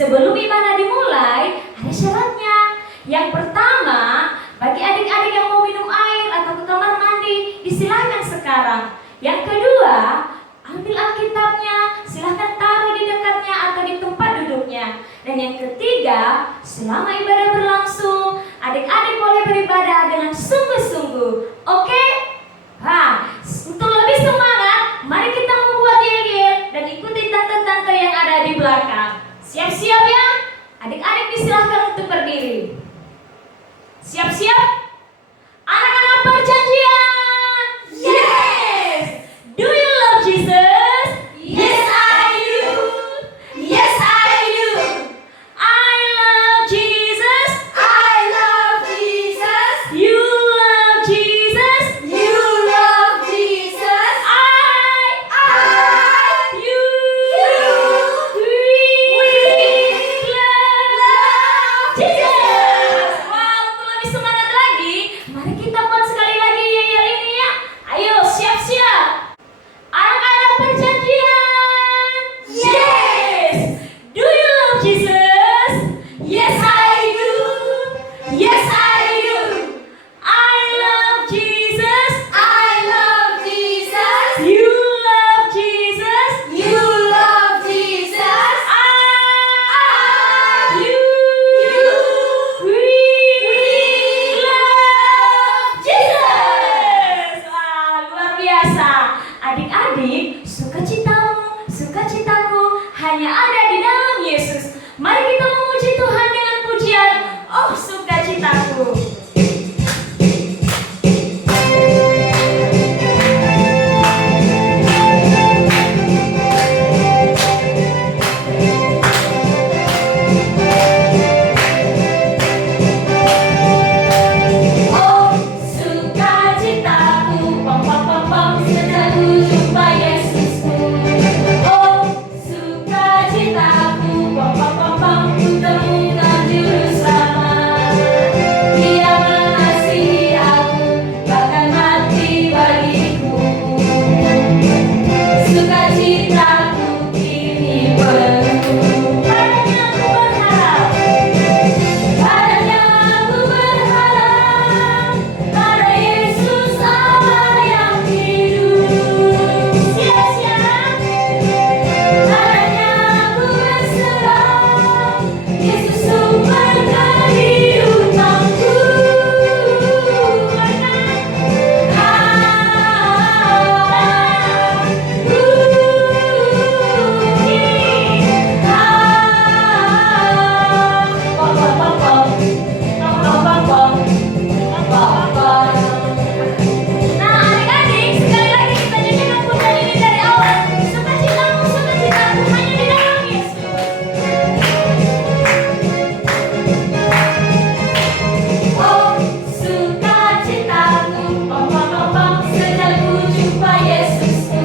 Sebelum ibadah dimulai, ada syaratnya. Yang pertama, bagi adik-adik yang mau minum air atau ke kamar mandi, disilahkan sekarang. Yang kedua, ambil Alkitabnya, silahkan taruh di dekatnya atau di tempat duduknya. Dan yang ketiga, selama ibadah berlangsung, adik-adik boleh beribadah dengan sungguh-sungguh. Oke? Nah, untuk lebih semangat, mari kita membuat yel-yel dan ikuti tante-tante yang ada di belakang. Siap-siap ya? Adik-adik disilahkan untuk berdiri. Siap-siap? Anak-anak perjanjian! Yes! Do you love Jesus? Yes, I do. Yes, I do. I love Jesus. I love Jesus. You love Jesus. You love Jesus. You, we love Jesus. Wow, untuk lebih semangat lagi, mari kita buat sekali lagi yel ini ya. Ayo, siap-siap. Anak-anak perjanjian. Yes. Do you love Jesus? Yes, I do. Yes, I do. I love Jesus. I love Jesus. You love Jesus. You love Jesus. You, we love Jesus. Wah, luar biasa. Adik-adik, sukacitamu hanya ada di dalam Yesus. Mari kita memuji Tuhan dengan pujian, oh sukacitaku. Oh, sukacitaku, pom pom pom pom, sejak ku jumpa Yesusku. Oh, sukacitaku, pom pom pom pom, ku temukan Juru Selamat. Dia mengasihi aku, bahkan mati bagiku. Sukacitaku kini penuh. Padanya aku berharap. Padanya aku berharap, pada Yesus Allah yang hidup. Siap-siap. Padanya aku berserah, Yesus sumber kehidupanku. Nah, adik-adik, sekali lagi kita nyanyikan pujian ini dari awal. Sukacitamu hanya di dalam Yesus. Oh, sukacitaku, pom pom pom pom, sejak ku jumpa Yesusku.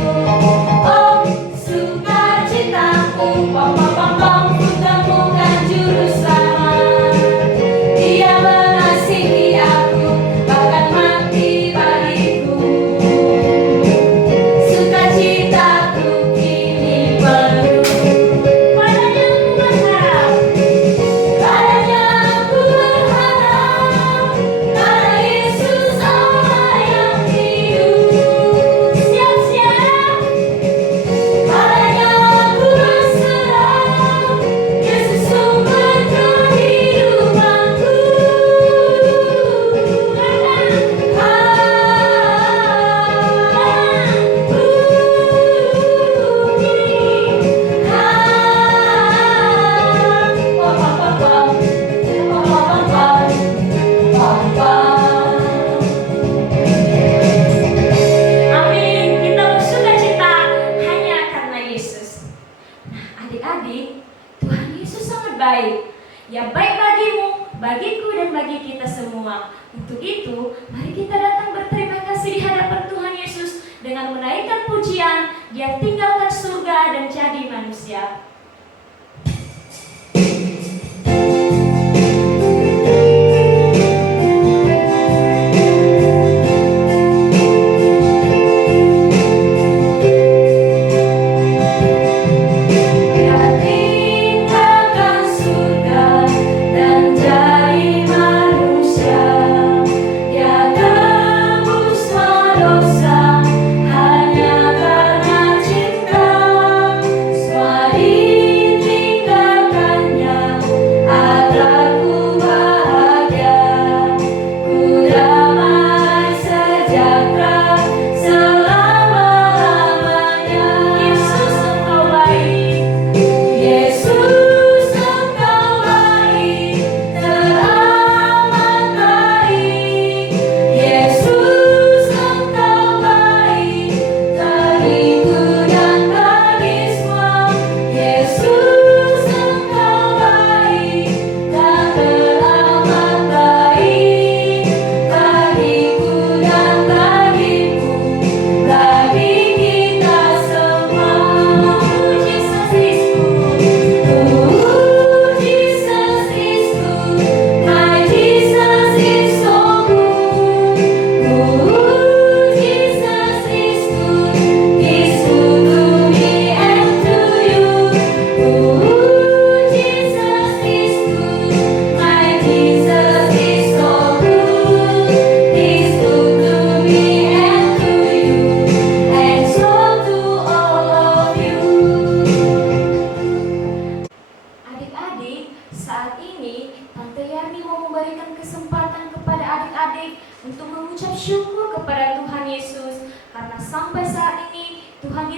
Oh, sukacitaku, pom pom pom pom, ku temukan Juru Selamat. Dia mengasihi aku, bahkan mati bagiku. Sukacitaku kini penuh. Padanya aku berharap. Padanya aku berharap, pada Yesus Allah yang hidup. Siap-siap. Padanya aku berserah, Yesus sumber kehidupanku. Amin. Kita bersukacita hanya karena Yesus. Nah, adik-adik, Tuhan Yesus sangat baik. Ya baik bagimu, bagiku dan bagi kita semua. Untuk itu, mari kita datang berterima kasih di hadapan Tuhan Yesus dengan menaikkan pujian. Dia tinggalkan surga dan jadi manusia. Dia tinggalkan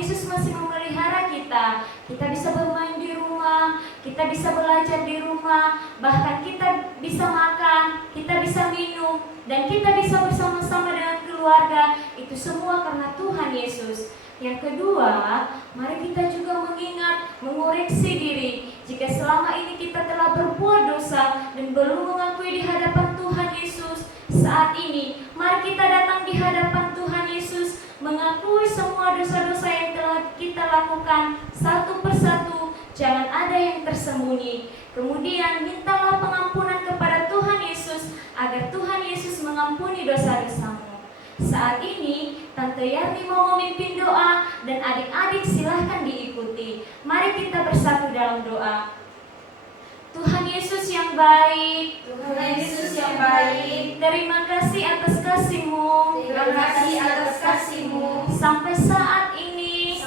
Yesus masih memelihara kita. Kita bisa bermain di rumah, kita bisa belajar di rumah, bahkan kita bisa makan, kita bisa minum, dan kita bisa bersama-sama dengan keluarga. Itu semua karena Tuhan Yesus. Yang kedua, mari kita juga mengingat, mengoreksi diri. Jika selama ini kita telah berbuat dosa dan belum mengakui di hadapan Tuhan Yesus, saat ini mari kita datang di hadapan Tuhan Yesus, mengakui semua dosa-dosa yang telah kita lakukan satu persatu. Jangan ada yang tersembunyi. Kemudian mintalah pengampunan kepada Tuhan Yesus agar Tuhan Yesus mengampuni dosa-dosamu. Saat ini Tante Yarni mau memimpin doa dan adik-adik silahkan diikuti. Mari kita bersatu dalam doa. Tuhan Yesus yang baik, Tuhan Yesus yang baik, terima kasih atas kasih-Mu. terima kasih atas kasih-Mu. Sampai saat ini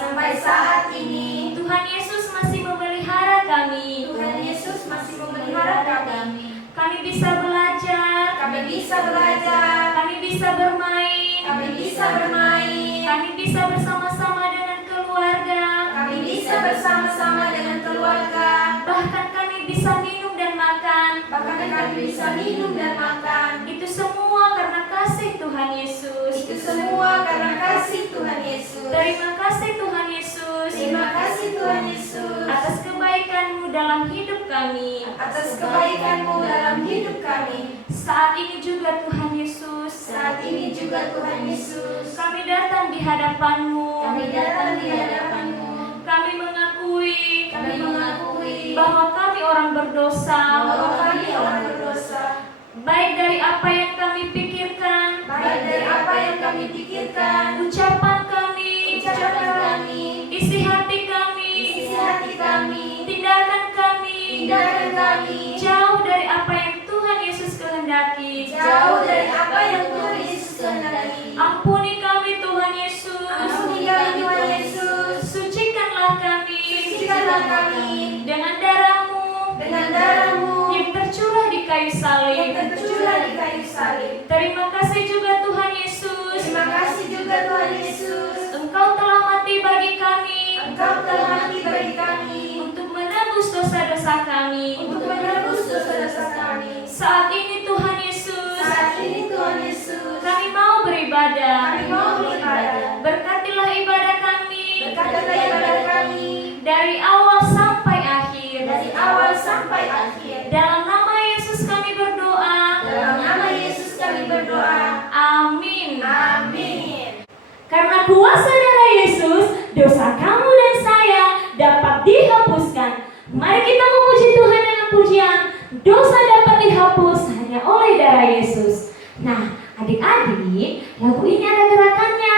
Tuhan Yesus masih memelihara kami. Tuhan Yesus masih memelihara kami. Kami bisa belajar, Kami bisa belajar, kami bisa bermain, kami bisa bermain, kami bisa bersama-sama dengan keluarga, kami bisa bersama-sama dengan keluarga, bahkan kami bisa minum dan makan. bahkan kami bisa minum dan makan. Itu semua karena kasih Tuhan Yesus. Itu semua karena kasih Tuhan Yesus. Terima kasih Tuhan Yesus Terima kasih Tuhan Yesus atas kebaikan-Mu dalam hidup kami. atas kebaikan-Mu dalam hidup kami. Saat ini juga Tuhan Yesus, Saat ini juga Tuhan Yesus, kami datang di hadapan-Mu. kami datang di hadapan-Mu. Kami mengakui Kami mengakui bahwa kami orang berdosa, bahwa kami orang berdosa, baik dari apa yang kami pikirkan, baik dari apa yang kami pikirkan, ucapan kami, ucapan kami, isi hati kami, isi hati kami, tindakan kami, tindakan kami, jauh dari apa yang Tuhan Yesus kehendaki. jauh dari apa yang Tuhan Yesus kehendaki. Ampuni kami Tuhan Yesus, Ampuni kami Tuhan Yesus, sucikanlah kami sucikanlah kami dengan darah-Mu dengan darah-Mu yang tercurah di kayu yang salib. tercurah di kayu salib. Terima kasih juga Tuhan Yesus, Terima kasih juga Tuhan Yesus, Engkau telah mati bagi kami Engkau telah mati bagi kami untuk menebus dosa-dosa kami. untuk menebus dosa-dosa kami. Saat ini Tuhan Yesus, Saat ini Tuhan Yesus, kami mau beribadah. kami mau beribadah. Berkatilah ibadah kami Berkatilah ibadah kami dari awal sampai akhir. dari awal sampai akhir. Dalam nama Yesus kami berdoa. Dalam nama Yesus kami berdoa. Amin. Amin. Karena kuasa darah Yesus, dosa kamu dan saya dapat dihapuskan. Mari kita memuji Tuhan dengan pujian. Dosa dapat dihapus hanya oleh darah Yesus. Nah, adik-adik, lagu ini ada gerakannya.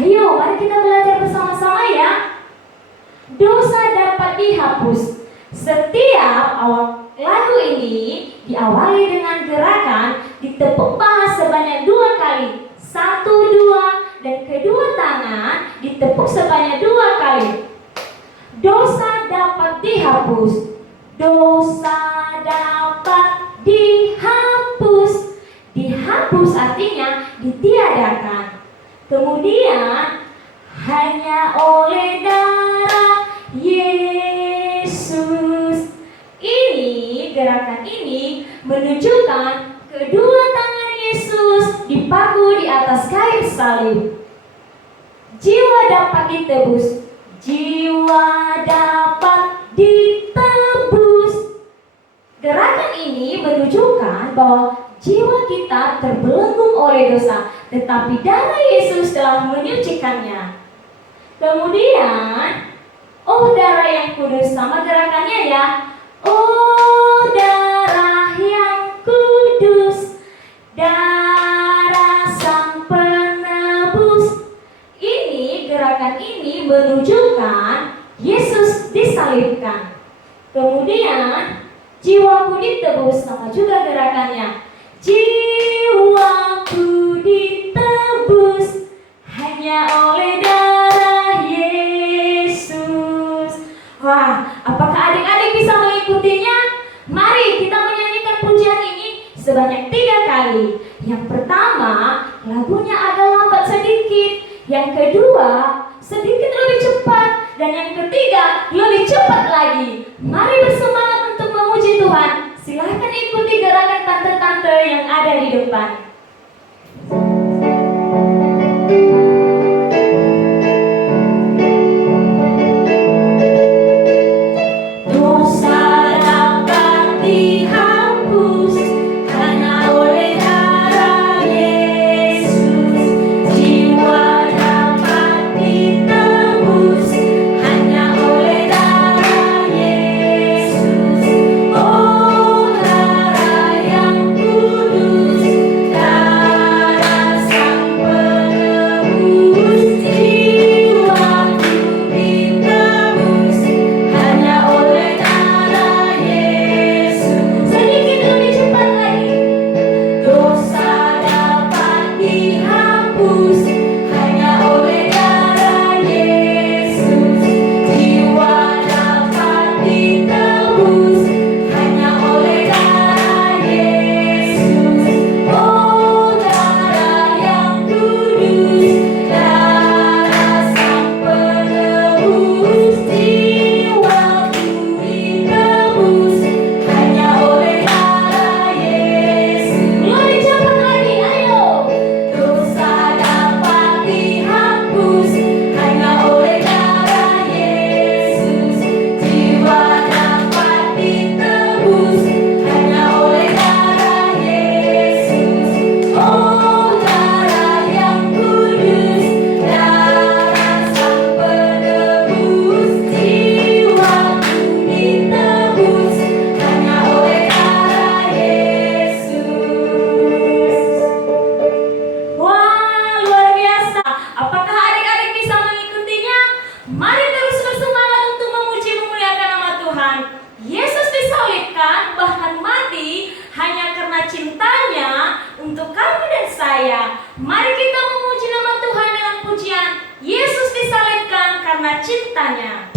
Ayo, mari kita belajar bersama-sama ya. Dosa dapat dihapus. Setiap awal lagu ini diawali dengan gerakan ditepuk paha sebanyak 2 kali. 1, 2, dan kedua tangan ditepuk sebanyak 2 kali. Dosa dapat dihapus. Dosa dapat dihapus. Dihapus artinya ditiadakan. Kemudian hanya oleh darah Yesus. Gerakan ini menunjukkan kedua tangan Yesus dipaku di atas kayu salib. Jiwa dapat ditebus. Jiwa dapat ditebus. Gerakan ini menunjukkan bahwa jiwa kita terbelenggu oleh dosa, tetapi darah Yesus telah menyucikannya. Kemudian, oh darah yang kudus, sama gerakannya ya. Oh darah yang kudus, darah sang penebus. Gerakan ini menunjukkan Yesus disalibkan. Kemudian, jiwaku ditebus, sama juga gerakannya. Jiwaku ditebus hanya oleh darah Yesus. Wah, apakah adik-adik bisa mengikutinya? Mari kita menyanyikan pujian ini sebanyak 3 kali. Yang pertama, lagunya agak lambat sedikit. Yang kedua, sedikit lebih cepat, dan yang ketiga lebih cepat lagi. Mari bersemangat untuk memuji Tuhan. Silahkan ikuti gerakan tante-tante yang ada di depan. Dosa dapat dihapus hanya oleh darah Yesus. Jiwa dapat ditebus hanya oleh darah Yesus. Oh, darah yang kudus, darah Sang Penebus. Jiwaku ditebus hanya oleh darah Yesus. Sedikit lebih cepat lagi. Dosa dapat dihapus hanya oleh darah Yesus. Jiwa dapat ditebus hanya oleh darah Yesus. Oh, darah yang kudus, darah Sang Penebus. Jiwaku ditebus hanya oleh darah Yesus. Lebih cepat lagi, ayo. Dosa dapat dihapus hanya oleh darah Yesus. Jiwa dapat ditebus hanya oleh darah Yesus. Oh, darah yang kudus, darah Sang Penebus. Jiwaku ditebus hanya oleh darah Yesus. Wah, luar biasa. Apakah adik-adik bisa mengikutinya? Mari terus bersemangat untuk memuji memuliakan nama Tuhan. Yesus disalibkan, bahkan mati hanya karena cintanya untuk kamu dan saya. Mari kita memuji nama Tuhan dengan pujian Yesus disalibkan karena cintanya.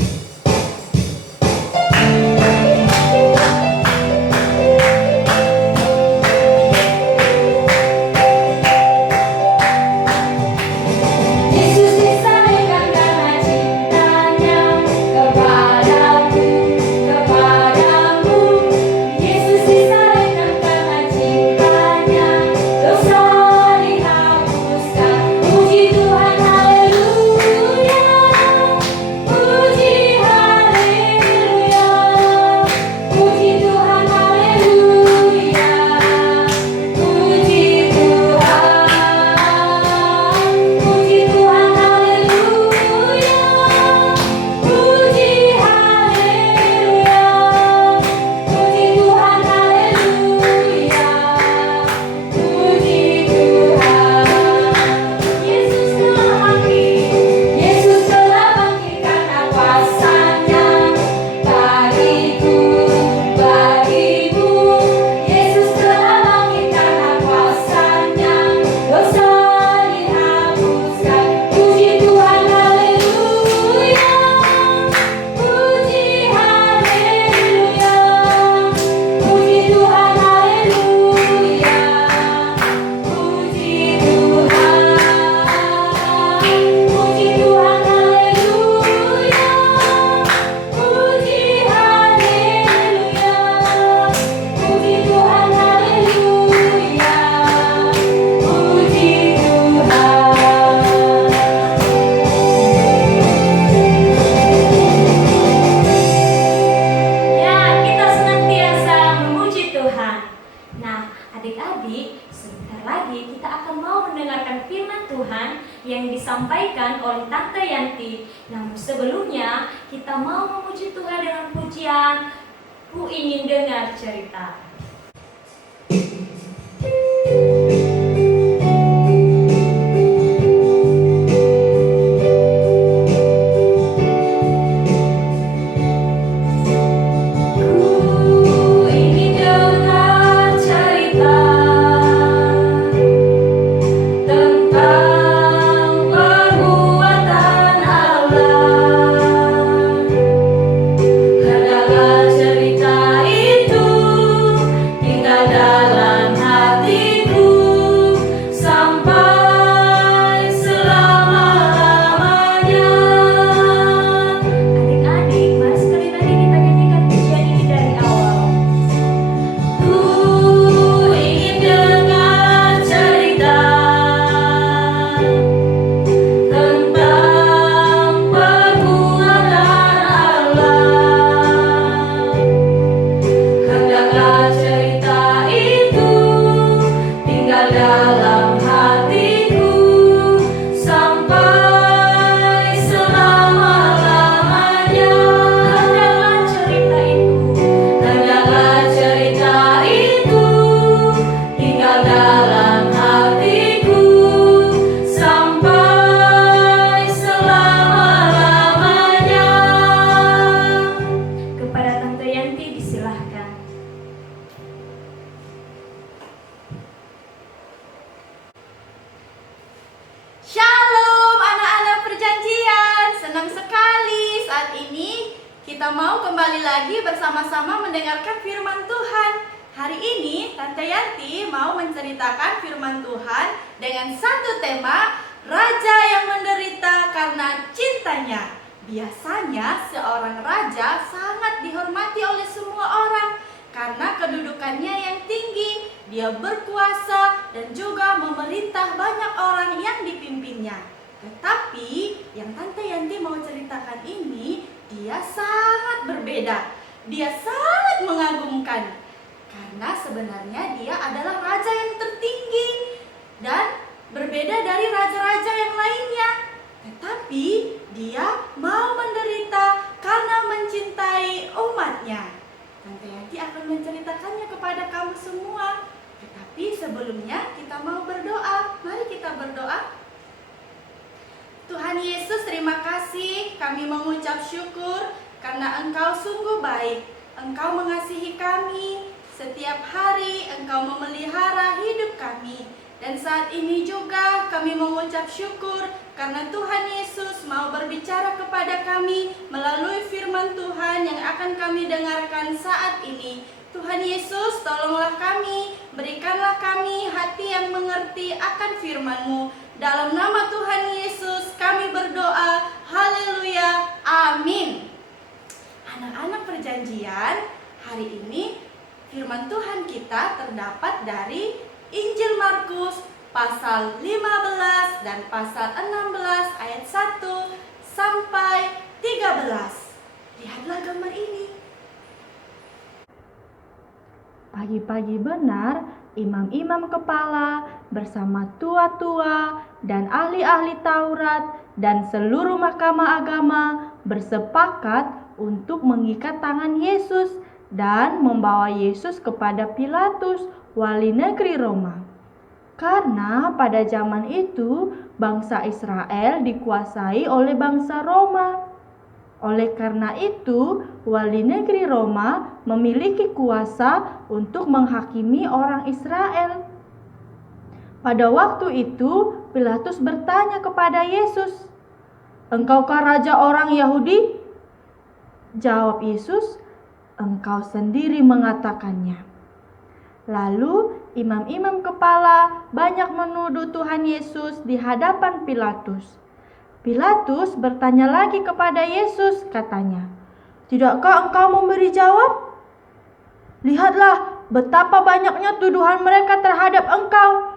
Yesus disalibkan karena cintanya kepadaku, kepadamu. Yesus disalibkan karena cintanya, dosa dihapuskan. Puji Tuhan, haleluya. Puji haleluya. Puji Tuhan, haleluya. Puji Tuhan. Puji Tuhan, haleluya. Puji haleluya. Puji Tuhan, haleluya. Puji Tuhan. Yesus telah bangkit. Yesus telah bangkit karena kuasa-Nya bagiku, bagimu. Yesus telah bangkit karena kuasa-Nya, dosa dihapuskan. Puji Tuhan, haleluya. Puji haleluya. Puji Tuhan, haleluya. Puji Tuhan. Puji Tuhan, haleluya. Puji haleluya. Puji Tuhan, haleluya. Puji Ya, kita senantiasa memuji Tuhan. Nah, adik-adik, sebentar lagi kita akan mau mendengarkan firman Tuhan yang disampaikan oleh Tante Yanti. Namun sebelumnya, kita mau memuji Tuhan dengan pujian Ku Ingin Dengar Cerita. Ku ingin dengar cerita tentang perbuatan Allah. Adalah cerita itu kembali lagi bersama-sama mendengarkan firman Tuhan. Hari ini Tante Yanti mau menceritakan firman Tuhan dengan satu tema, Raja yang menderita karena cintanya. Biasanya seorang raja sangat dihormati oleh semua orang karena kedudukannya yang tinggi. Dia berkuasa dan juga memerintah banyak orang yang dipimpinnya. Tetapi yang Tante Yanti mau ceritakan ini, dia sangat berbeda. Dia sangat mengagumkan. Karena sebenarnya dia adalah raja yang tertinggi dan berbeda dari raja-raja yang lainnya. Tetapi dia mau menderita karena mencintai umatnya. Tante Yanti akan menceritakannya kepada kamu semua. Tetapi sebelumnya kita mau berdoa. Mari kita berdoa. Tuhan Yesus, terima kasih. Kami mengucap syukur karena Engkau sungguh baik. Engkau mengasihi kami. Setiap hari Engkau memelihara hidup kami. Dan saat ini juga kami mengucap syukur karena Tuhan Yesus mau berbicara kepada kami melalui firman Tuhan yang akan kami dengarkan saat ini. Tuhan Yesus, tolonglah kami, berikanlah kami hati yang mengerti akan firman-Mu. Dalam nama Tuhan Yesus kami berdoa, haleluya, amin. Anak-anak perjanjian, hari ini firman Tuhan kita terdapat dari Injil Markus pasal 15 dan pasal 16 ayat 1 sampai 13. Lihatlah gambar ini. Pagi-pagi benar, imam-imam kepala bersama tua-tua dan ahli-ahli Taurat dan seluruh mahkamah agama bersepakat untuk mengikat tangan Yesus dan membawa Yesus kepada Pilatus, wali negeri Roma. Karena pada zaman itu bangsa Israel dikuasai oleh bangsa Roma. Oleh karena itu, wali negeri Roma memiliki kuasa untuk menghakimi orang Israel. Pada waktu itu, Pilatus bertanya kepada Yesus, "Engkaukah raja orang Yahudi?" Jawab Yesus, "Engkau sendiri mengatakannya." Lalu imam-imam kepala banyak menuduh Tuhan Yesus di hadapan Pilatus. Pilatus bertanya lagi kepada Yesus, katanya, "Tidakkah engkau memberi jawab? Lihatlah betapa banyaknya tuduhan mereka terhadap engkau."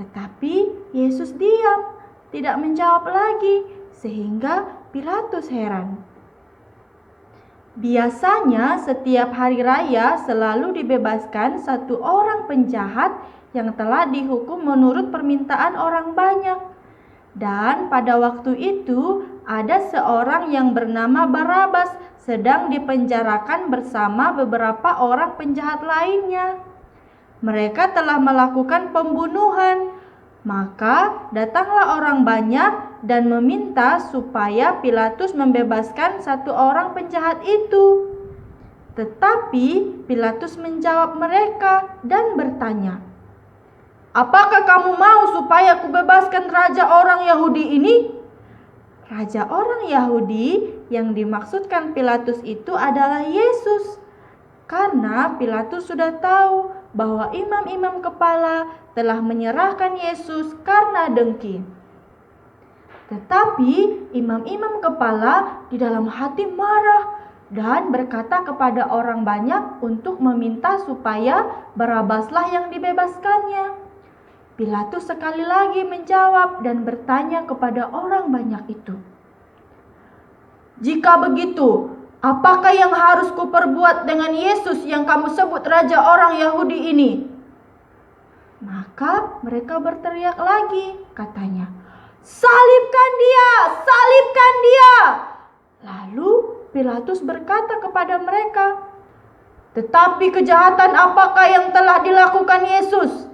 Tetapi Yesus diam, tidak menjawab lagi, sehingga Pilatus heran. Biasanya setiap hari raya selalu dibebaskan satu orang penjahat yang telah dihukum menurut permintaan orang banyak. Dan pada waktu itu ada seorang yang bernama Barabas sedang dipenjarakan bersama beberapa orang penjahat lainnya. Mereka telah melakukan pembunuhan. Maka datanglah orang banyak dan meminta supaya Pilatus membebaskan satu orang penjahat itu. Tetapi Pilatus menjawab mereka dan bertanya, "Apakah kamu mau supaya kubebaskan raja orang Yahudi ini?" Raja orang Yahudi yang dimaksudkan Pilatus itu adalah Yesus. Karena Pilatus sudah tahu bahwa imam-imam kepala telah menyerahkan Yesus karena dengki. Tetapi imam-imam kepala di dalam hati marah dan berkata kepada orang banyak untuk meminta supaya Barabaslah yang dibebaskannya. Pilatus sekali lagi menjawab dan bertanya kepada orang banyak itu, "Jika begitu, apakah yang harus kuperbuat dengan Yesus yang kamu sebut raja orang Yahudi ini?" Maka mereka berteriak lagi, katanya, "Salibkan dia! Salibkan dia!" Lalu Pilatus berkata kepada mereka, "Tetapi kejahatan apakah yang telah dilakukan Yesus?"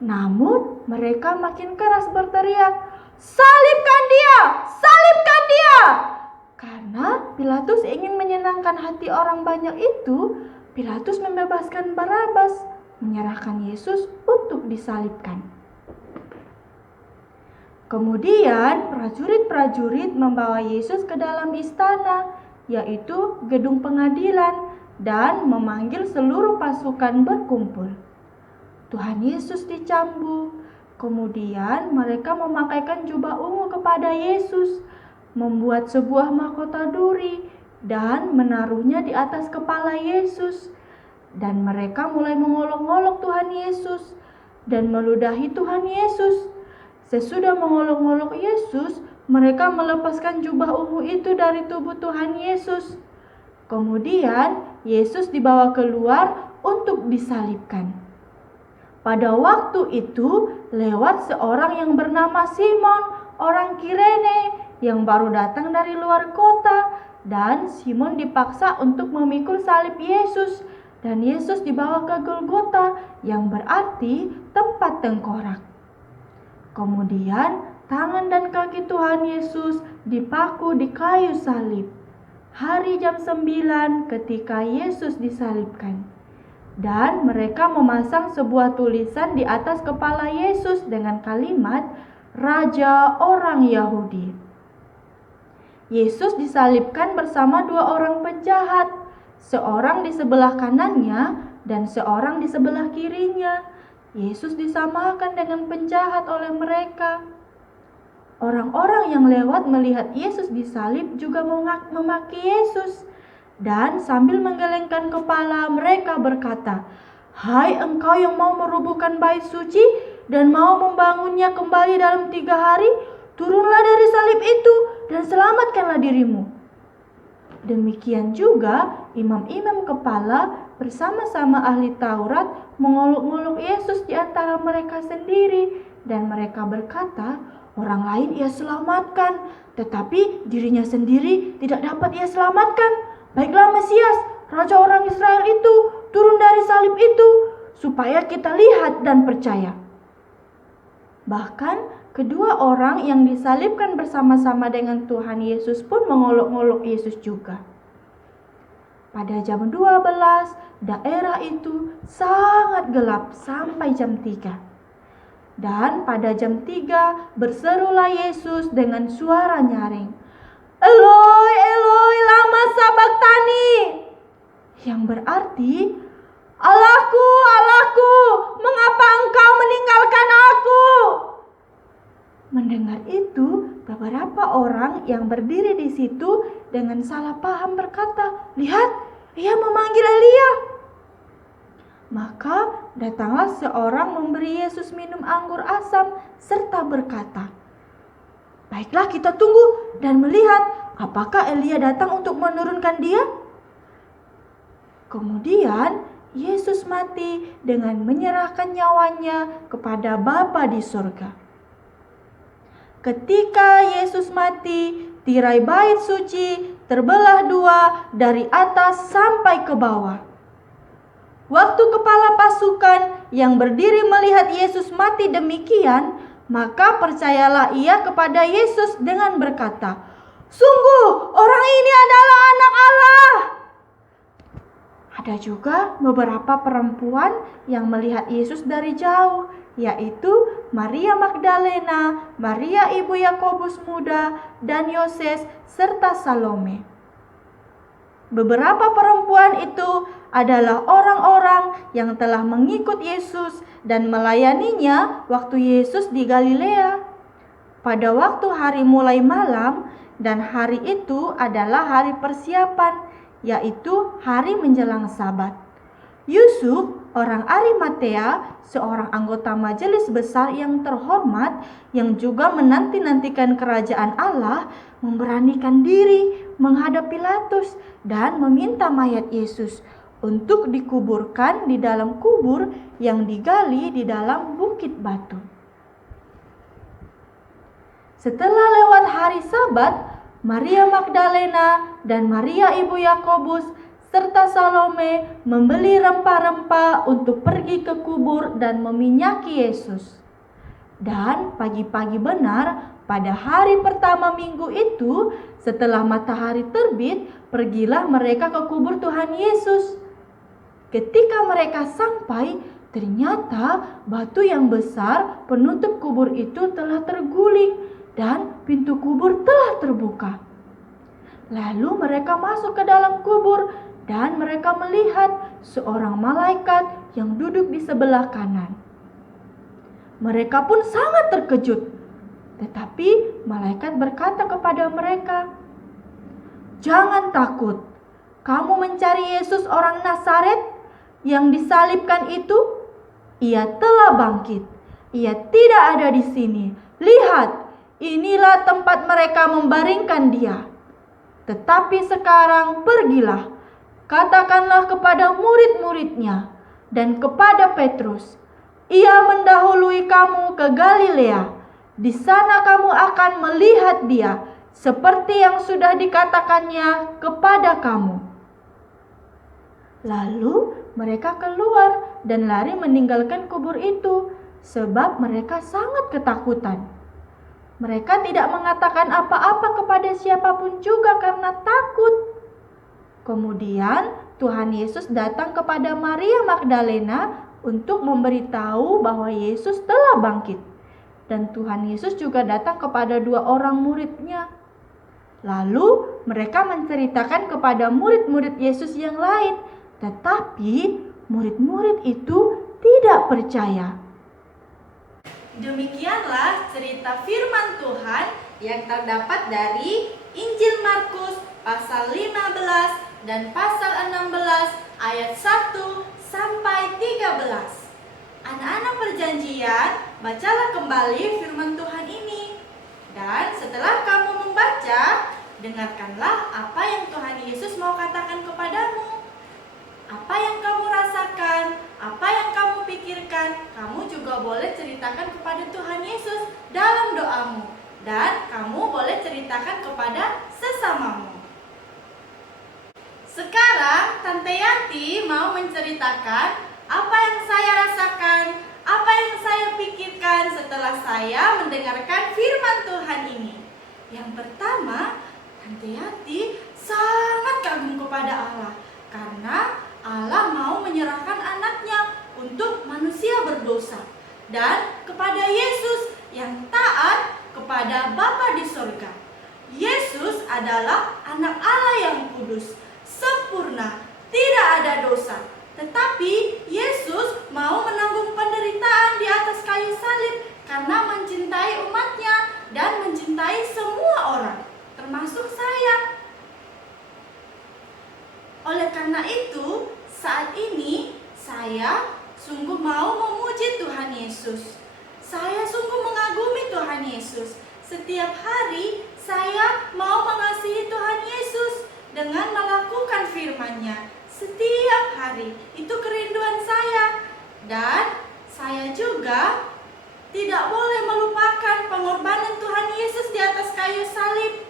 Namun mereka makin keras berteriak, "Salibkan dia! Salibkan dia!" Karena Pilatus ingin menyenangkan hati orang banyak itu, Pilatus membebaskan Barabas, menyerahkan Yesus untuk disalibkan. Kemudian prajurit-prajurit membawa Yesus ke dalam istana yaitu gedung pengadilan, dan memanggil seluruh pasukan berkumpul. Tuhan Yesus dicambuk. Kemudian mereka memakaikan jubah ungu kepada Yesus, membuat sebuah mahkota duri, dan menaruhnya di atas kepala Yesus. Dan mereka mulai mengolok-olok Tuhan Yesus dan meludahi Tuhan Yesus. Sesudah mengolok-olok Yesus, mereka melepaskan jubah ungu itu dari tubuh Tuhan Yesus. Kemudian Yesus dibawa keluar untuk disalibkan. Pada waktu itu lewat seorang yang bernama Simon, orang Kirene, yang baru datang dari luar kota, dan Simon dipaksa untuk memikul salib Yesus, dan Yesus dibawa ke Golgota, yang berarti tempat tengkorak. Kemudian tangan dan kaki Tuhan Yesus dipaku di kayu salib. Hari jam 9 ketika Yesus disalibkan. Dan mereka memasang sebuah tulisan di atas kepala Yesus dengan kalimat Raja Orang Yahudi. Yesus disalibkan bersama dua orang penjahat, seorang di sebelah kanannya dan seorang di sebelah kirinya. Yesus disamakan dengan penjahat oleh mereka. Orang-orang yang lewat melihat Yesus disalib juga memaki Yesus. Dan sambil menggelengkan kepala mereka berkata, "Hai engkau yang mau merubuhkan bait suci dan mau membangunnya kembali dalam 3 hari, turunlah dari salib itu dan selamatkanlah dirimu." Demikian juga imam-imam kepala bersama-sama ahli Taurat mengolok-olok Yesus di antara mereka sendiri, dan mereka berkata, "Orang lain ia selamatkan, tetapi dirinya sendiri tidak dapat ia selamatkan. Baiklah Mesias, Raja orang Israel itu, turun dari salib itu, supaya kita lihat dan percaya." Bahkan kedua orang yang disalibkan bersama-sama dengan Tuhan Yesus pun mengolok-olok Yesus juga. Pada jam 12, daerah itu sangat gelap sampai jam 3. Dan pada jam 3 berserulah Yesus dengan suara nyaring, "Eloi, Eloi, lama sabachthani?" Yang berarti, "Allahku, Allahku, mengapa engkau meninggalkan aku?" Mendengar itu, beberapa orang yang berdiri di situ dengan salah paham berkata, "Lihat, ia memanggil Elia." Maka datanglah seorang memberi Yesus minum anggur asam serta berkata, "Baiklah, kita tunggu dan melihat apakah Elia datang untuk menurunkan dia." Kemudian Yesus mati dengan menyerahkan nyawanya kepada Bapa di surga. Ketika Yesus mati, tirai bait suci terbelah 2 dari atas sampai ke bawah. Waktu kepala pasukan yang berdiri melihat Yesus mati demikian, maka percayalah ia kepada Yesus dengan berkata, "Sungguh, orang ini adalah Anak Allah." Ada juga beberapa perempuan yang melihat Yesus dari jauh, yaitu Maria Magdalena, Maria ibu Yakobus muda, dan Yoses, serta Salome. Beberapa perempuan itu adalah orang-orang yang telah mengikut Yesus dan melayaninya waktu Yesus di Galilea. Pada waktu hari mulai malam, dan hari itu adalah hari persiapan, yaitu hari menjelang Sabat. Yusuf, orang Arimatea, seorang anggota majelis besar yang terhormat, yang juga menanti-nantikan kerajaan Allah, memberanikan diri menghadap Pilatus dan meminta mayat Yesus untuk dikuburkan di dalam kubur yang digali di dalam bukit batu. Setelah lewat hari Sabat, Maria Magdalena dan Maria ibu Yakobus serta Salome membeli rempah-rempah untuk pergi ke kubur dan meminyaki Yesus. Dan pagi-pagi benar pada hari pertama minggu itu, setelah matahari terbit, pergilah mereka ke kubur Tuhan Yesus. Ketika mereka sampai, ternyata batu yang besar penutup kubur itu telah terguling dan pintu kubur telah terbuka. Lalu mereka masuk ke dalam kubur dan mereka melihat seorang malaikat yang duduk di sebelah kanan. Mereka pun sangat terkejut. Tetapi malaikat berkata kepada mereka, "Jangan takut. Kamu mencari Yesus orang Nazaret yang disalibkan itu? Ia telah bangkit. Ia tidak ada di sini. Lihat, inilah tempat mereka membaringkan dia. Tetapi sekarang pergilah, katakanlah kepada murid-muridnya dan kepada Petrus, ia mendahului kamu ke Galilea. Di sana kamu akan melihat dia, seperti yang sudah dikatakannya kepada kamu." Lalu mereka keluar dan lari meninggalkan kubur itu, sebab mereka sangat ketakutan. Mereka tidak mengatakan apa-apa kepada siapapun juga karena takut. Kemudian Tuhan Yesus datang kepada Maria Magdalena untuk memberitahu bahwa Yesus telah bangkit. Dan Tuhan Yesus juga datang kepada 2 orang muridnya. Lalu mereka menceritakan kepada murid-murid Yesus yang lain, tetapi murid-murid itu tidak percaya. Demikianlah cerita firman Tuhan yang terdapat dari Injil Markus pasal 15 dan pasal 16 ayat 1 sampai 13. Anak-anak perjanjian, bacalah kembali firman Tuhan ini. Dan setelah kamu membaca, dengarkanlah apa yang Tuhan Yesus mau katakan kepadamu. Apa yang kamu rasakan, apa yang kamu pikirkan, kamu juga boleh ceritakan kepada Tuhan Yesus dalam doamu. Dan kamu boleh ceritakan kepada sesamamu. Sekarang Tante Yanti mau menceritakan apa yang saya rasakan, apa yang saya pikirkan setelah saya mendengarkan firman Tuhan ini. Yang pertama, Tante Yanti sangat kagum kepada Allah karena Allah mau menyerahkan anaknya untuk manusia berdosa dan kepada Yesus yang taat kepada Bapa di sorga. Yesus adalah anak Allah yang kudus, sempurna, tidak ada dosa. Tetapi Yesus mau menanggung penderitaan di atas kayu salib karena mencintai umatnya dan mencintai semua orang, termasuk saya. Oleh karena itu, saat ini saya sungguh mau memuji Tuhan Yesus. Saya sungguh mengagumi Tuhan Yesus. Setiap hari saya mau mengasihi Tuhan Yesus dengan melakukan firman-Nya. Setiap hari, itu kerinduan saya. Dan saya juga tidak boleh melupakan pengorbanan Tuhan Yesus di atas kayu salib.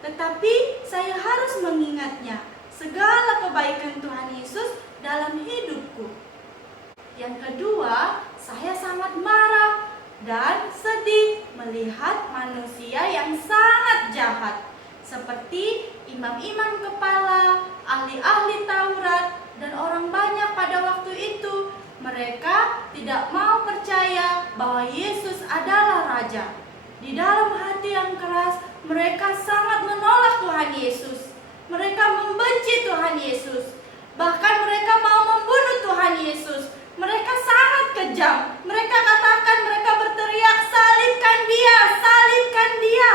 Tetapi saya harus mengingatnya segala kebaikan Tuhan Yesus dalam hidupku. Yang kedua, saya sangat marah dan sedih melihat manusia yang sangat jahat, seperti imam-imam kepala, ahli-ahli Taurat, dan orang banyak pada waktu itu. Mereka tidak mau percaya bahwa Yesus adalah Raja. Di dalam hati yang keras, mereka sangat menolak Tuhan Yesus. Mereka membenci Tuhan Yesus. Bahkan mereka mau membunuh Tuhan Yesus. Mereka sangat kejam. Mereka katakan, mereka berteriak, "Salibkan dia, salibkan dia."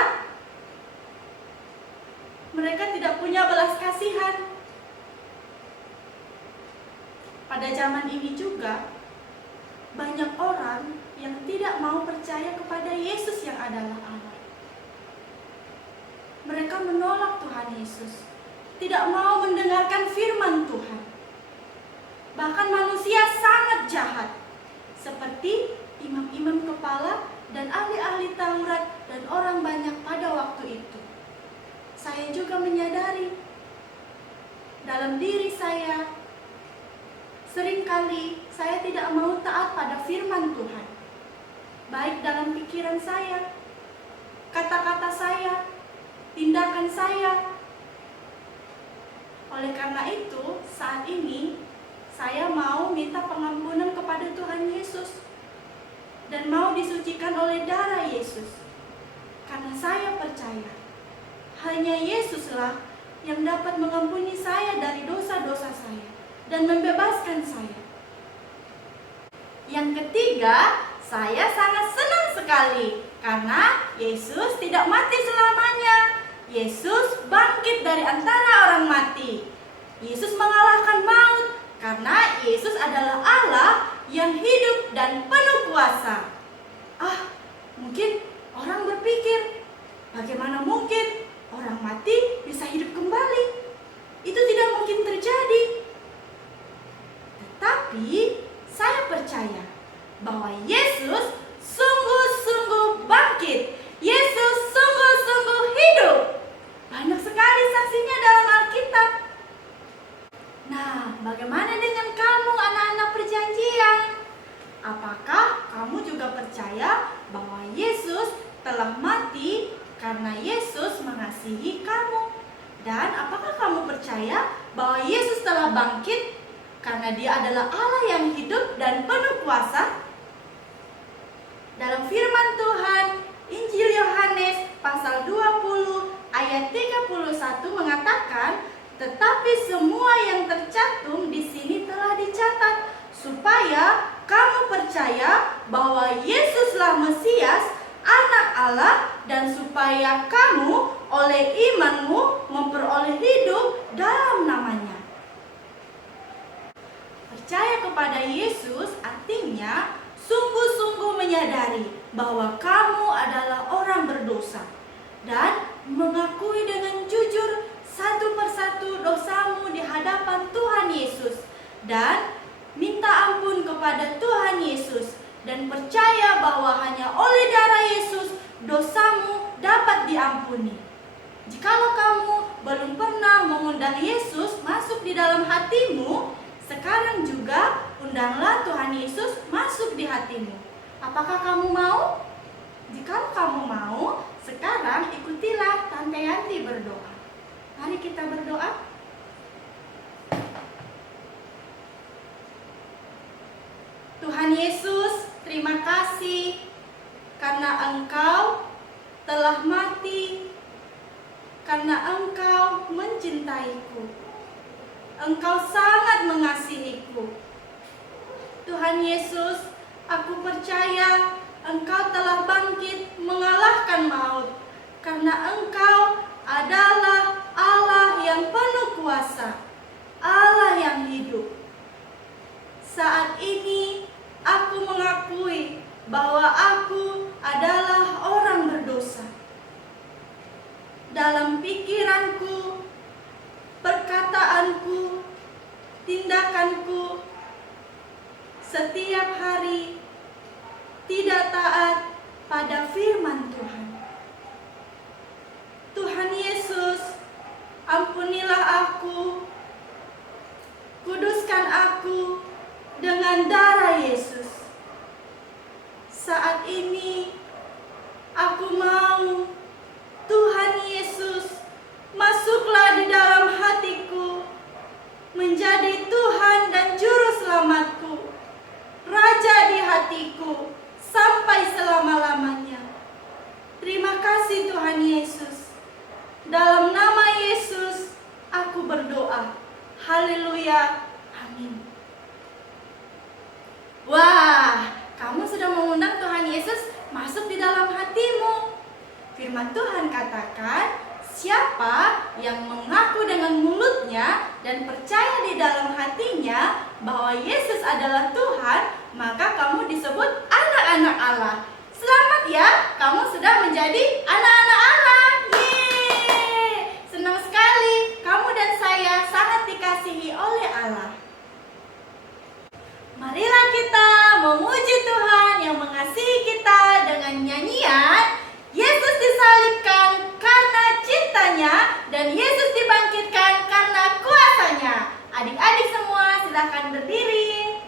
Mereka tidak punya belas kasihan. Pada zaman ini juga, banyak orang yang tidak mau percaya kepada Yesus yang adalah Allah. Mereka menolak Tuhan Yesus, tidak mau mendengarkan firman Tuhan. Bahkan manusia sangat jahat, seperti imam-imam kepala dan ahli-ahli Taurat dan orang banyak pada waktu itu. Saya juga menyadari dalam diri saya, seringkali saya tidak mau taat pada firman Tuhan, baik dalam pikiran saya, kata-kata saya, tindakan saya. Oleh karena itu, saat ini saya mau minta pengampunan kepada Tuhan Yesus dan mau disucikan oleh darah Yesus. Karena saya percaya hanya Yesuslah yang dapat mengampuni saya dari dosa-dosa saya dan membebaskan saya. Yang ketiga, saya sangat senang sekali karena Yesus tidak mati selamanya. Yesus bangkit dari antara orang mati. Yesus mengalahkan maut karena Yesus adalah Allah yang hidup dan penuh kuasa. Mungkin orang berpikir, bagaimana mungkin orang mati bisa hidup kembali? Itu tidak mungkin terjadi. Tetapi saya percaya bahwa Yesus sungguh-sungguh bangkit. Yesus sungguh-sungguh hidup. Banyak sekali saksinya dalam Alkitab. Nah, bagaimana dengan kamu anak-anak perjanjian? Apakah kamu juga percaya bahwa Yesus telah mati karena Yesus mengasihi kamu? Dan apakah kamu percaya bahwa Yesus telah bangkit karena Dia adalah Allah yang hidup dan penuh kuasa? Dalam firman Tuhan, Injil Yohanes pasal 20 ayat 31 mengatakan, "Tetapi semua yang tercantum di sini telah dicatat supaya kamu percaya bahwa Yesuslah Mesias, Anak Allah, dan supaya kamu oleh imanmu memperoleh hidup dalam namanya." Percaya kepada Yesus artinya sungguh-sungguh menyadari bahwa kamu adalah orang berdosa dan mengakui dengan jujur satu persatu dosamu di hadapan Tuhan Yesus dan minta ampun kepada Tuhan Yesus dan percaya bahwa hanya oleh darah Yesus dosamu dapat diampuni. Jikalau kamu belum pernah mengundang Yesus masuk di dalam hatimu, sekarang juga undanglah Tuhan Yesus masuk di hatimu. Apakah kamu mau? Jikalau kamu mau, sekarang ikutilah Tante Yanti berdoa. Mari kita berdoa. Tuhan Yesus, terima kasih karena Engkau telah mati, karena Engkau mencintaiku. Engkau sangat mengasihiku. Tuhan Yesus, aku percaya Engkau telah bangkit mengalahkan maut, karena Engkau adalah Allah yang penuh kuasa, Allah yang hidup. Saat ini aku mengakui bahwa aku adalah orang berdosa. Dalam pikiranku, perkataanku, tindakanku, setiap hari tidak taat pada firman Tuhan. Tuhan Yesus, ampunilah aku, kuduskan aku dengan darah Yesus. Saat ini aku mau Tuhan Yesus masuklah di dalam hatiku, menjadi Tuhan dan Juru Selamatku, Raja di hatiku sampai selama-lamanya. Terima kasih Tuhan Yesus. Dalam nama Yesus aku berdoa. Haleluya. Amin. Wah, kamu sudah mengundang Tuhan Yesus masuk di dalam hatimu. Firman Tuhan katakan, siapa yang mengaku dengan mulutnya dan percaya di dalam hatinya bahwa Yesus adalah Tuhan, maka kamu disebut anak-anak Allah. Selamat ya, kamu sudah menjadi anak-anak Allah. Yeay! Senang sekali, kamu dan saya sangat dikasihi oleh Allah. Marilah kita memuji Tuhan yang mengasihi kita dengan nyanyian Yesus disalibkan karena cintanya dan Yesus dibangkitkan karena kuasanya. Adik-adik semua silakan berdiri.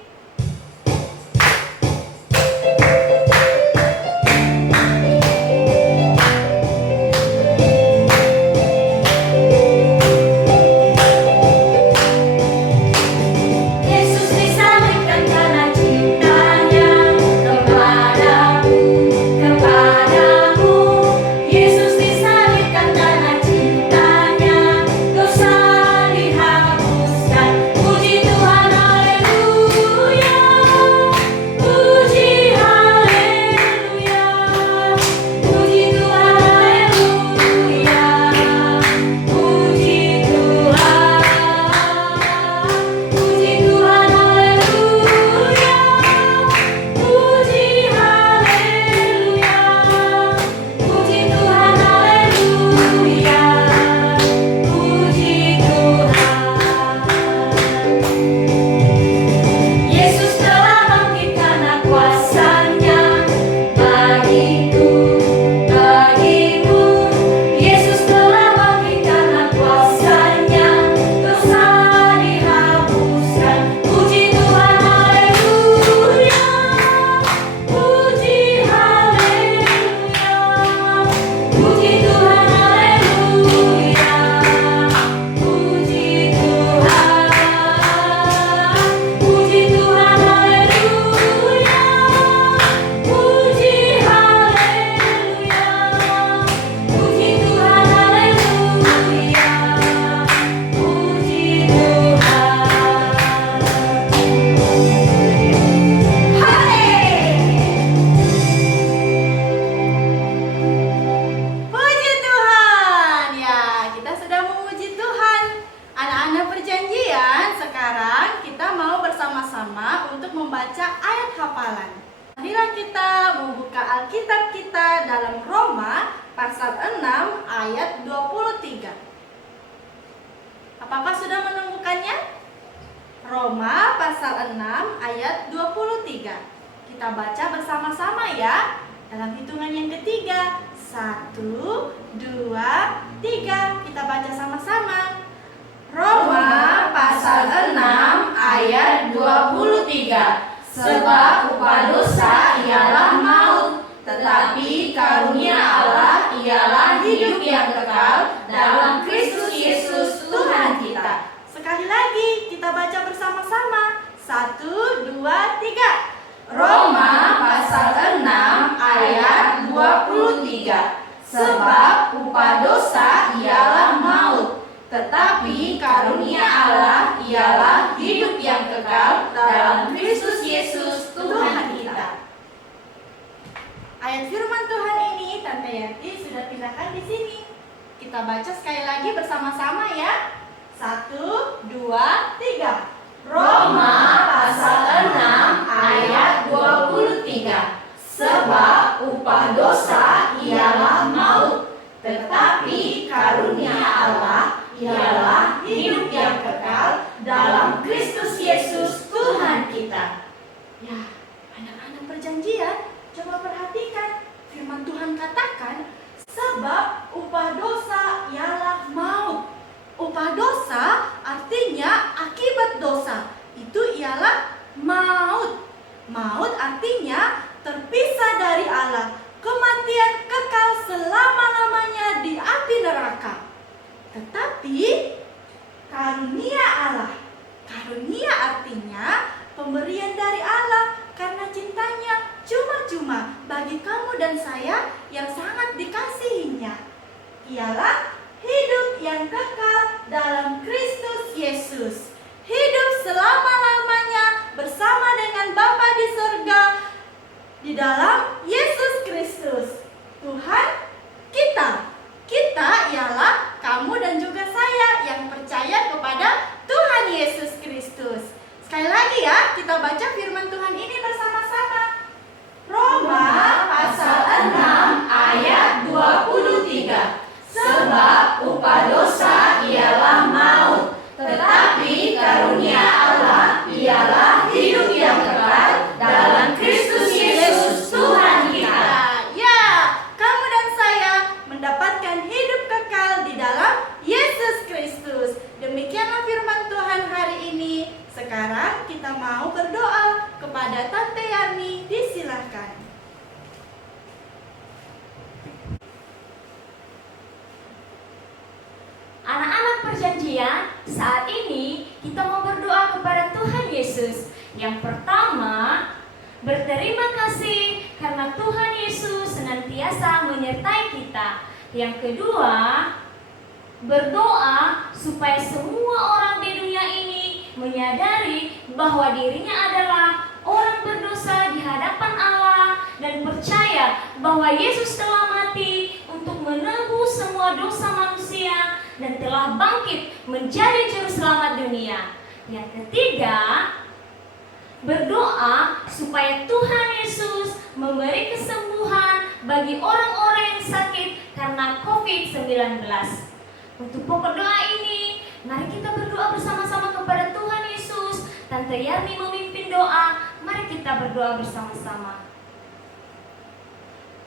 membaca ayat hafalan. Marilah kita membuka Alkitab kita dalam Roma pasal 6 ayat 23. Apakah sudah menemukannya? Roma pasal 6 ayat 23. Kita baca bersama-sama ya. Dalam hitungan yang ketiga. 1, 2, 3. Kita baca sama-sama. Roma pasal 6 ayat 23. Sebab upah dosa ialah maut, tetapi karunia Allah ialah hidup yang kekal dalam Kristus Yesus Tuhan kita. Sekali lagi kita baca bersama-sama. 1, 2, 3. Roma pasal 6 ayat 23. Sebab upah dosa ialah maut, tetapi karunia Allah ialah hidup yang kekal dalam Kristus Yesus Tuhan kita. Ayat firman Tuhan ini Tante Yanti sudah pindahkan di sini. Kita baca sekali lagi bersama-sama ya. 1, 2, 3. Roma pasal 6 ayat 23. Sebab upah dosa ialah maut, tetapi karunia Allah ialah hidup yang kekal dalam Kristus Yesus Tuhan kita. Ya, anak-anak perjanjian, coba perhatikan firman Tuhan katakan, sebab upah dosa ialah maut. Upah dosa artinya akibat dosa. Itu ialah maut. Maut artinya terpisah dari Allah, kematian kekal selama-lamanya di api neraka. Tetapi karunia Allah, karunia artinya pemberian dari Allah karena cintanya cuma-cuma bagi kamu dan saya yang sangat dikasihinya. Ialah hidup yang kekal dalam Kristus Yesus. Hidup selama-lamanya bersama dengan Bapa di surga di dalam Yesus Kristus. Tuhan kita. Kita ialah kamu dan juga saya yang percaya kepada Tuhan Yesus Kristus. Sekali lagi ya, kita baca firman Tuhan ini bersama-sama. Roma Pasal 6 ayat 23. Sebab upah dosa ialah maut, tetapi karunia Allah ialah hidup yang kekal dalam Kristus Yesus Tuhan kita. Ya, kamu dan saya mendapatkan hidup kekal di dalam Yesus Kristus. Demikianlah firman Tuhan hari ini. Sekarang kita mau berdoa kepada Tante Yani. Disilahkan. Anak-anak perjanjian, saat ini kita mau berdoa kepada Tuhan Yesus. Yang pertama, berterima kasih karena Tuhan Yesus senantiasa menyertai kita. Yang kedua, berdoa supaya semua orang di dunia ini menyadari bahwa dirinya adalah orang berdosa di hadapan Allah dan percaya bahwa Yesus telah mati untuk menebus semua dosa manusia dan telah bangkit menjadi juru selamat dunia. Yang ketiga, berdoa supaya Tuhan Yesus memberi kesembuhan bagi orang-orang yang sakit karena COVID-19. Untuk pokok doa ini, mari kita berdoa bersama-sama kepada Tuhan Yesus. Tante Yani memimpin doa, mari kita berdoa bersama-sama.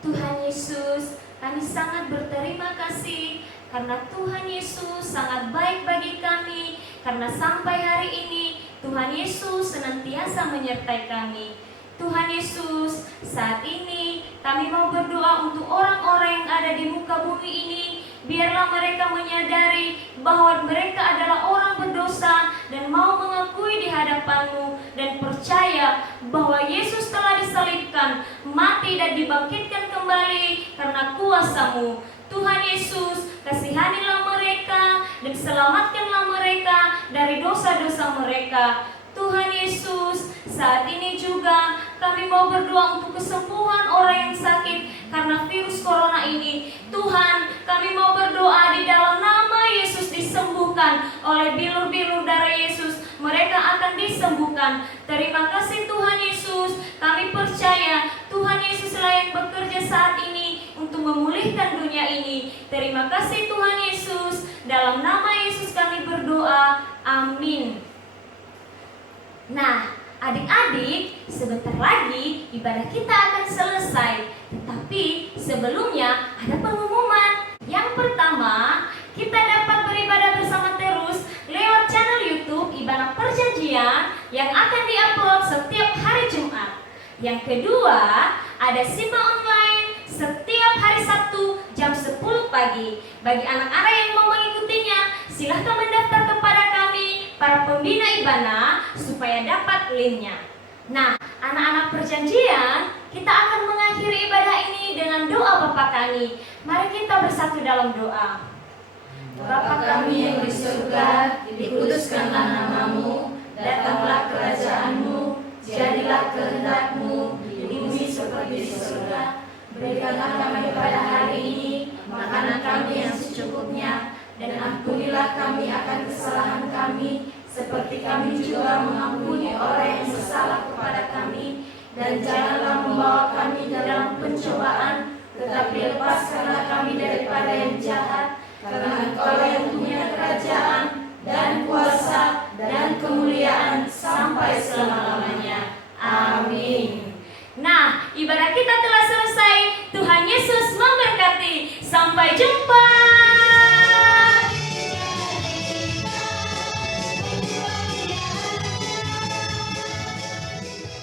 Tuhan Yesus, kami sangat berterima kasih karena Tuhan Yesus sangat baik bagi kami, karena sampai hari ini Tuhan Yesus senantiasa menyertai kami. Tuhan Yesus, saat ini kami mau berdoa untuk orang-orang yang ada di muka bumi ini. Biarlah mereka menyadari bahwa mereka adalah orang berdosa dan mau mengakui di hadapan-Mu dan percaya bahwa Yesus telah disalibkan, mati dan dibangkitkan kembali karena kuasa-Mu. Tuhan Yesus, kasihanilah mereka dan selamatkanlah mereka dari dosa-dosa mereka. Tuhan Yesus, saat ini juga kami mau berdoa untuk kesembuhan orang yang sakit karena virus corona ini. Tuhan, kami mau berdoa di dalam nama Yesus disembuhkan oleh bilur-bilur darah Yesus. Mereka akan disembuhkan. Tuhan. Terima kasih Tuhan Yesus. Kami percaya Tuhan Yesuslah yang bekerja saat ini untuk memulihkan dunia ini. Terima kasih Tuhan Yesus. Dalam nama Yesus kami berdoa. Amin. Nah, adik-adik, sebentar lagi ibadah kita akan selesai. Tetapi sebelumnya ada pengumuman. Yang pertama, kita dapat beribadah bersama terus lewat channel YouTube Ibadah Perjanjian yang akan diupload setiap hari Jumat. Yang kedua, ada Sima online setiap hari Sabtu jam 10 pagi. Bagi anak-anak yang mau mengikutinya, silahkan mendaftar kepada kami, para pembina Ibana, supaya dapat linknya. Nah, anak-anak perjanjian, kita akan mengakhiri ibadah ini dengan doa Bapa kami. Mari kita bersatu dalam doa. Bapa kami yang di surga, dikuduskanlah namamu, datanglah kerajaanmu, jadilah kehendak-mu di bumi seperti di surga. Berikanlah kami pada hari ini makanan kami yang secukupnya, dan ampunilah kami akan kesalahan kami, seperti kami juga mengampuni orang yang bersalah kepada kami. Dan janganlah membawa kami dalam pencobaan, tetapi lepaskanlah kami daripada yang jahat, karena Engkau yang punya kerajaan dan kuasa dan kemuliaan sampai selama-lamanya. Amin.